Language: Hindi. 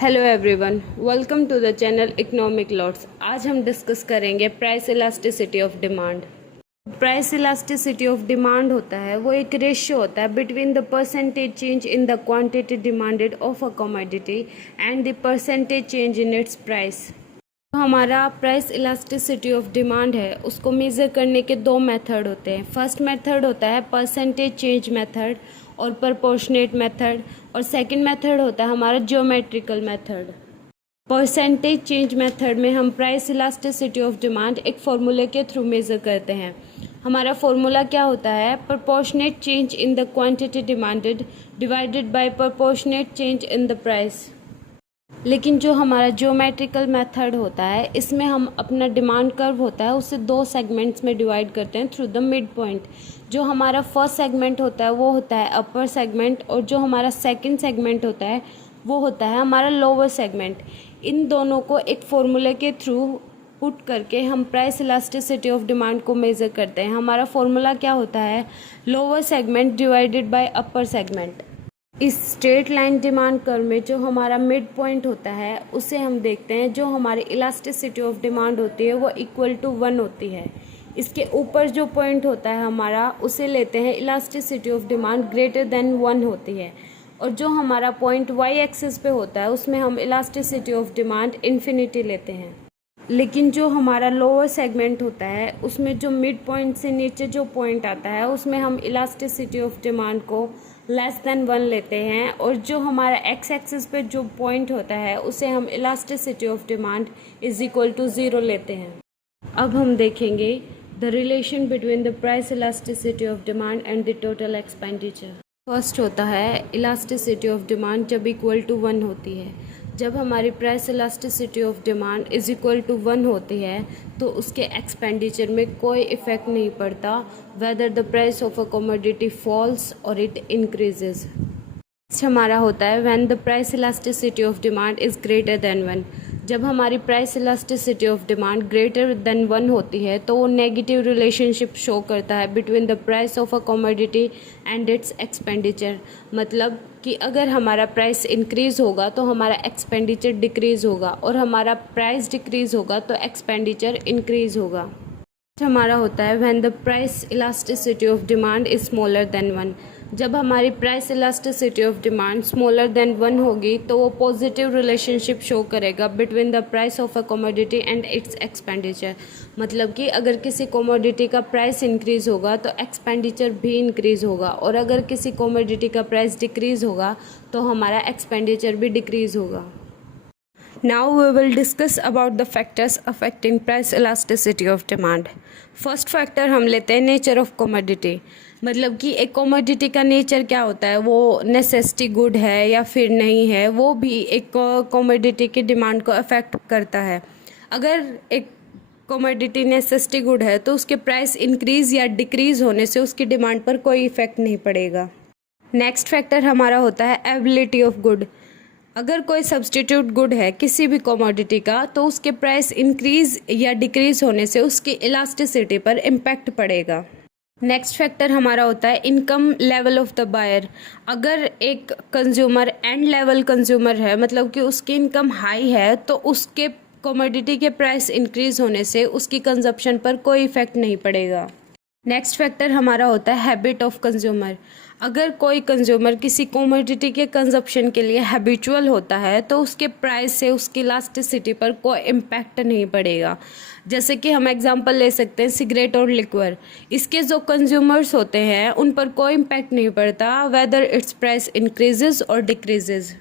Hello everyone, welcome to the channel economic lots. आज हम डिस्कस करेंगे price elasticity of demand. Price elasticity of demand होता है वो एक रेशियो होता है between the percentage change in the quantity demanded of a commodity and the percentage change in its price. हमारा प्राइस इलास्टिसिटी ऑफ डिमांड है उसको मेज़र करने के दो मेथड होते हैं। फर्स्ट मेथड होता है परसेंटेज चेंज मेथड और प्रोपोर्शनेट मेथड, और सेकंड मेथड होता है हमारा geometrical method. Percentage change method में हम प्राइस इलास्टिसिटी ऑफ डिमांड एक फॉर्मूले के थ्रू मेज़र करते हैं। हमारा फॉर्मूला क्या होता है? Proportionate change in the quantity demanded divided by proportionate change in the price. लेकिन जो हमारा ज्योमेट्रिकल मेथड होता है इसमें हम अपना डिमांड कर्व होता है उसे दो सेगमेंट्स में डिवाइड करते हैं थ्रू द मिड पॉइंट। जो हमारा फर्स्ट सेगमेंट होता है वो होता है अपर सेगमेंट, और जो हमारा सेकंड सेगमेंट होता है वो होता है हमारा लोअर सेगमेंट। इन दोनों को एक फॉर्मूले के थ्रू पुट करके हम प्राइस इलास्टिसिटी ऑफ डिमांड को मेज़र करते हैं। हमारा फॉर्मूला क्या होता है? Lower segment divided by upper segment. इस स्ट्रेट लाइन डिमांड कर्व में जो हमारा मिड पॉइंट होता है उसे हम देखते हैं, जो हमारी इलास्टिसिटी ऑफ डिमांड होती है वो इक्वल टू 1 होती है। इसके ऊपर जो पॉइंट होता है हमारा उसे लेते हैं elasticity of demand greater than 1 होती है, और जो हमारा पॉइंट वाई एक्सिस पे होता है उसमें हम इलास्टिसिटी ऑफ डिमांड इन्फिनिटी लेते हैं। लेकिन जो हमारा लोअर सेगमेंट होता है उसमें जो मिड पॉइंट से नीचे जो पॉइंट आता है उसमें हम इलास्टिसिटी ऑफ डिमांड को लेस देन 1 लेते हैं, और जो हमारा एक्स एक्सिस पे जो पॉइंट होता है उसे हम elasticity of demand is equal to 0 लेते हैं। अब हम देखेंगे the relation between the price elasticity of demand and the total expenditure. First होता है इलास्टिसिटी ऑफ डिमांड जब इक्वल टू 1 होती है। जब हमारी price elasticity of demand is equal to 1 होती है तो उसके एक्सपेंडिचर में कोई इफेक्ट नहीं पड़ता, whether the price of a commodity falls और इट इंक्रीजेज। हमारा होता है when the price elasticity of demand is greater than 1। जब हमारी price elasticity of demand greater than 1 होती है तो वो नेगेटिव रिलेशनशिप शो करता है between the price of a commodity and it's expenditure. मतलब कि अगर हमारा प्राइस इंक्रीज़ होगा तो हमारा एक्सपेंडिचर डिक्रीज़ होगा, और हमारा प्राइस डिक्रीज़ होगा तो एक्सपेंडिचर इंक्रीज़ होगा। हमारा होता है when the price elasticity of demand is smaller than 1। जब हमारी price elasticity of demand smaller than 1 होगी तो वो पॉजिटिव रिलेशनशिप शो करेगा between the price of a commodity and it's expenditure. मतलब कि अगर किसी कमोडिटी का प्राइस इंक्रीज़ होगा तो एक्सपेंडिचर भी इंक्रीज़ होगा, और अगर किसी कमोडिटी का प्राइस डिक्रीज़ होगा तो हमारा एक्सपेंडिचर भी डिक्रीज़ होगा। Now we will discuss about the factors affecting price elasticity of demand. First factor हम लेते हैं नेचर ऑफ कमोडिटी। मतलब कि एक कमोडिटी का नेचर क्या होता है, वो नेसेसिटी गुड है या फिर नहीं है, वो भी एक कमोडिटी की डिमांड को अफेक्ट करता है। अगर एक कमोडिटी नेसेसिटी गुड है तो उसके प्राइस इंक्रीज़ या डिक्रीज़ होने से उसकी डिमांड पर कोई इफेक्ट नहीं पड़ेगा। नेक्स्ट फैक्टर हमारा होता है एबिलिटी ऑफ गुड। अगर कोई सब्स्टिट्यूट गुड है किसी भी कमोडिटी का तो उसके प्राइस इंक्रीज़ या डिक्रीज़ होने से उसकी इलास्टिसिटी पर इम्पैक्ट पड़ेगा। नेक्स्ट फैक्टर हमारा होता है income level of the buyer. अगर एक कंज्यूमर एंड लेवल कंज्यूमर है, मतलब कि उसकी इनकम हाई है, तो उसके कमोडिटी के प्राइस इंक्रीज़ होने से उसकी कंजप्शन पर कोई इफेक्ट नहीं पड़ेगा। नेक्स्ट फैक्टर हमारा होता है हैबिट ऑफ कंज्यूमर। अगर कोई कंज्यूमर किसी कमोडिटी के कंजप्शन के लिए हैबिचुअल होता है तो उसके प्राइस से उसकी इलास्टिसिटी पर कोई इम्पैक्ट नहीं पड़ेगा। जैसे कि हम एग्जांपल ले सकते हैं सिगरेट और लिक्वर। इसके जो कंज्यूमर्स होते हैं उन पर कोई इम्पैक्ट नहीं पड़ता वेदर इट्स प्राइस इंक्रीजेज और डिक्रीजेज।